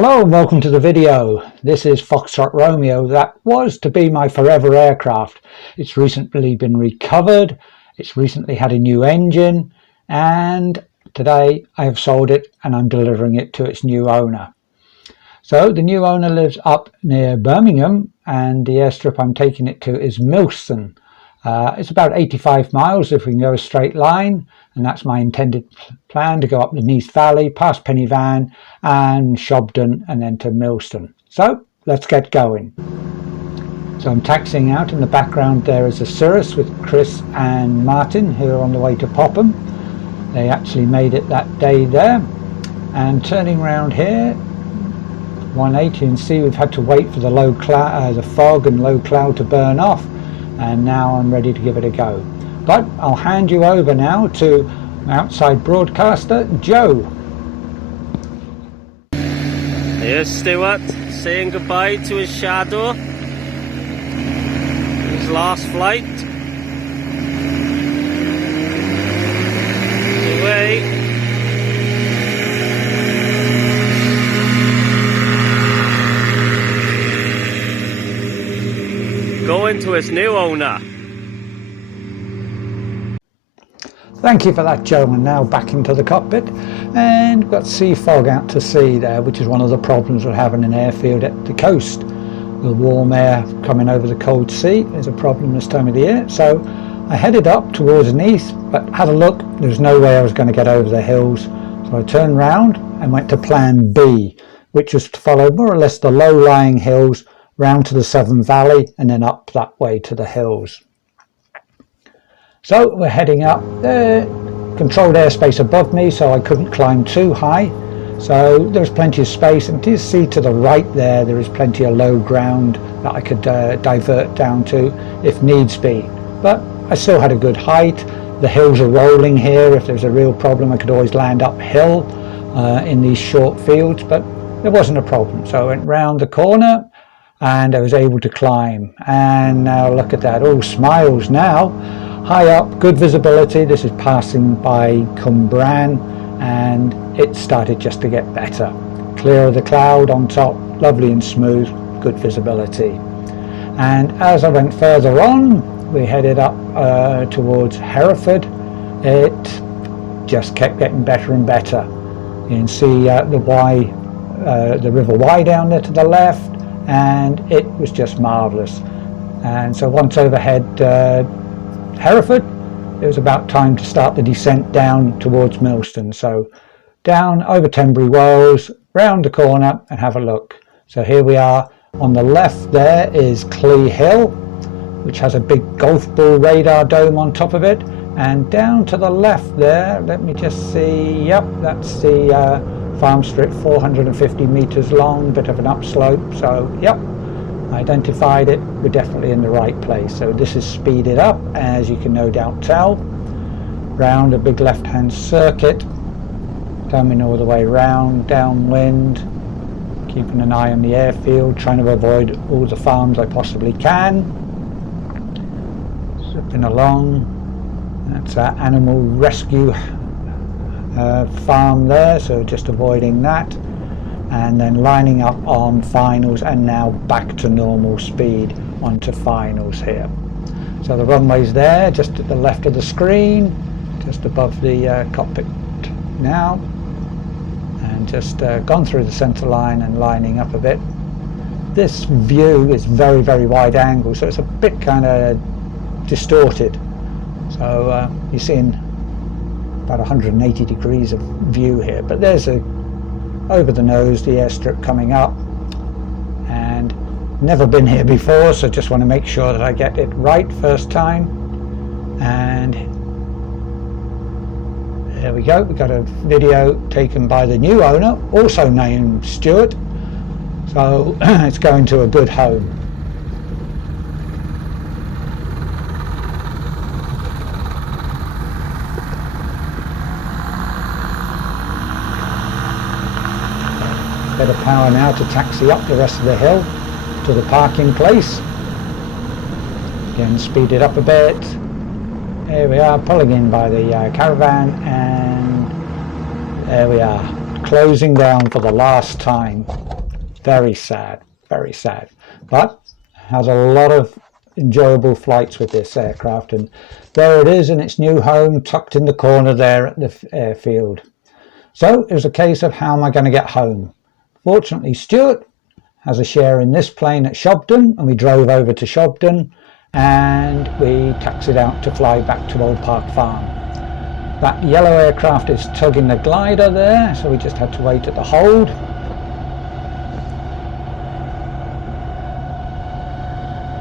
Hello and welcome to the video. This is Foxtrot Romeo. That was to be my forever aircraft. It's recently been recovered. It's recently had a new engine, and today I have sold it and I'm delivering it to its new owner. So the new owner lives up near Birmingham, and the airstrip I'm taking it to is Milson. It's about 85 miles if we can go a straight line, and that's my intended plan, to go up the Neath Valley, past Pennyvan and Shobden, and then to Milson. So let's get going. So I'm taxiing out. In the background there is a Cirrus with Chris and Martin, who are on the way to Popham. They actually made it that day there. And turning around here, 180, and see we've had to wait for the low cloud, the fog and low cloud to burn off, and now I'm ready to give it a go. But I'll hand you over now to my outside broadcaster, Joe. Here's Stuart saying goodbye to his shadow. His last flight. Away. Going to his new owner. Thank you for that, Joe. And now back into the cockpit, and we've got sea fog out to sea there, which is one of the problems with having an airfield at the coast. The warm air coming over the cold sea is a problem this time of the year. So I headed up towards Neath, but had a look. There was no way I was going to get over the hills. So I turned round and went to plan B, which was to follow more or less the low-lying hills round to the Severn Valley and then up that way to the hills. So we're heading up. Controlled airspace above me, so I couldn't climb too high. So there's plenty of space, and you see to the right there is plenty of low ground that I could divert down to if needs be. But I still had a good height. The hills are rolling here. If there's a real problem, I could always land uphill in these short fields, but there wasn't a problem. So I went round the corner and I was able to climb. And now look at that, all smiles now. High up, good visibility. This is passing by Cumbran, and it started just to get better. Clear of the cloud on top, lovely and smooth, good visibility. And as I went further on, we headed up towards Hereford. It just kept getting better and better. You can see the River Wye down there to the left, and it was just marvellous. And so once overhead Hereford, it was about time to start the descent down towards Milson. So down over Tenbury Wells, round the corner, and have a look. So here we are. On the left there is Clee Hill, which has a big golf ball radar dome on top of it. And down to the left there, let me just see, yep, that's the farm strip, 450 metres long, bit of an upslope. So yep, identified it. We're definitely in the right place. So this is speeded up, as you can no doubt tell, round a big left hand circuit, coming all the way round, downwind, keeping an eye on the airfield, trying to avoid all the farms I possibly can. Zipping along. That's our animal rescue farm there, so just avoiding that. And then lining up on finals, and now back to normal speed onto finals here. So the runway's there, just at the left of the screen, just above the cockpit now, and just gone through the centre line and lining up a bit. This view is very, very wide angle, so it's a bit kind of distorted. So you're seeing about 180 degrees of view here, but there's over the nose the airstrip coming up, and never been here before, so just want to make sure that I get it right first time. And there we go. We've got a video taken by the new owner, also named Stuart, so it's going to a good home. Bit of power now to taxi up the rest of the hill to the parking place. Again, speed it up a bit. Here we are, pulling in by the caravan, and there we are, closing down for the last time. Very sad, very sad. But has a lot of enjoyable flights with this aircraft, and there it is in its new home, tucked in the corner there at the airfield. So it was a case of how am I going to get home. Fortunately, Stuart has a share in this plane at Shobden, and we drove over to Shobden and we taxied out to fly back to Old Park Farm. That yellow aircraft is tugging the glider there, so we just had to wait at the hold.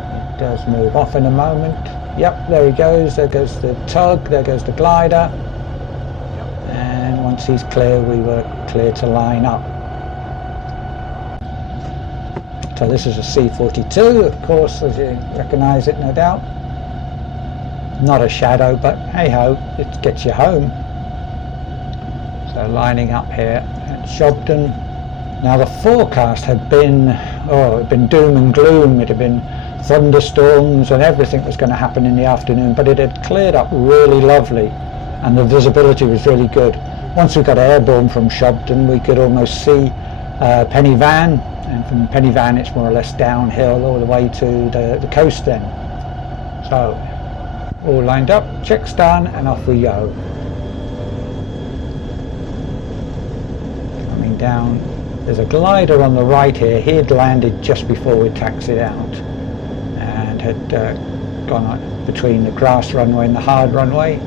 It does move off in a moment. Yep, there he goes. There goes the tug, there goes the glider. And once he's clear, we were clear to line up. So this is a C-42, of course, as you recognise it, no doubt. Not a shadow, but hey-ho, it gets you home. So lining up here at Shobden. Now the forecast had been, it had been doom and gloom. It had been thunderstorms and everything was going to happen in the afternoon, but it had cleared up really lovely and the visibility was really good. Once we got airborne from Shobden, we could almost see Penny Van, and from Penny Van it's more or less downhill all the way to the coast then. So all lined up, checks done, and off we go. Coming down, there's a glider on the right here. He had landed just before we taxied out and had gone between the grass runway and the hard runway.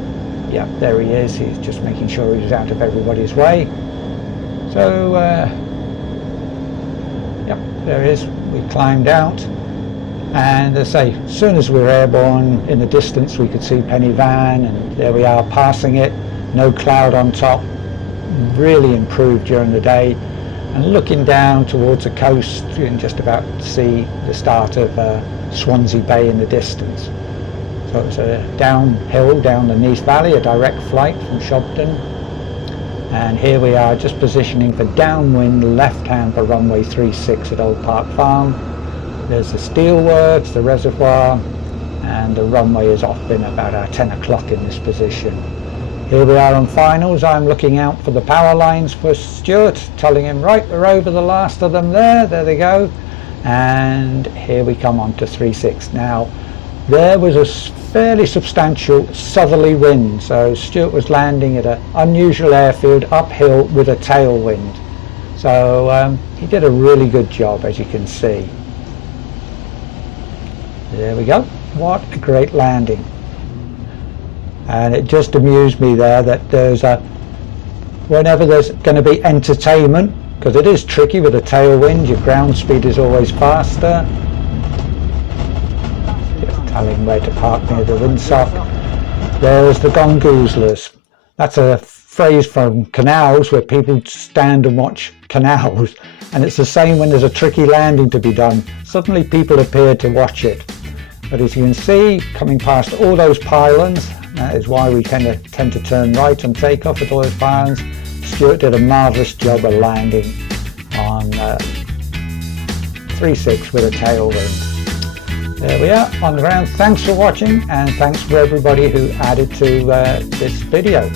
Yep, there he is. He's just making sure he's out of everybody's way. So yep, there he is. We climbed out, and as I say, as soon as we were airborne, in the distance we could see Penny Van, and there we are passing it. No cloud on top. Really improved during the day, and looking down towards the coast, you can just about see the start of Swansea Bay in the distance. So it's a downhill down the Neath Valley, a direct flight from Shobden. And here we are just positioning for downwind left hand for runway 36 at Old Park Farm. There's the steelworks, the reservoir, and the runway is off in about 10 o'clock in this position. Here we are on finals. I'm looking out for the power lines for Stuart, telling him, right, we're over the last of them there they go. And here we come on to 36. Now, there was a fairly substantial southerly wind, so Stuart was landing at an unusual airfield uphill with a tailwind. So he did a really good job, as you can see. There we go. What a great landing. And it just amused me there that there's whenever there's going to be entertainment, because it is tricky with a tailwind, your ground speed is always faster. Telling where to park near the windsock. There's the gongoozlers. That's a phrase from canals where people stand and watch canals, and it's the same when there's a tricky landing to be done. Suddenly people appear to watch it. But as you can see, coming past all those pylons, that is why we tend to turn right and take off at all those pylons. Stuart did a marvellous job of landing on 36 with a tailwind. There we are on the ground. Thanks for watching, and thanks for everybody who added to this video.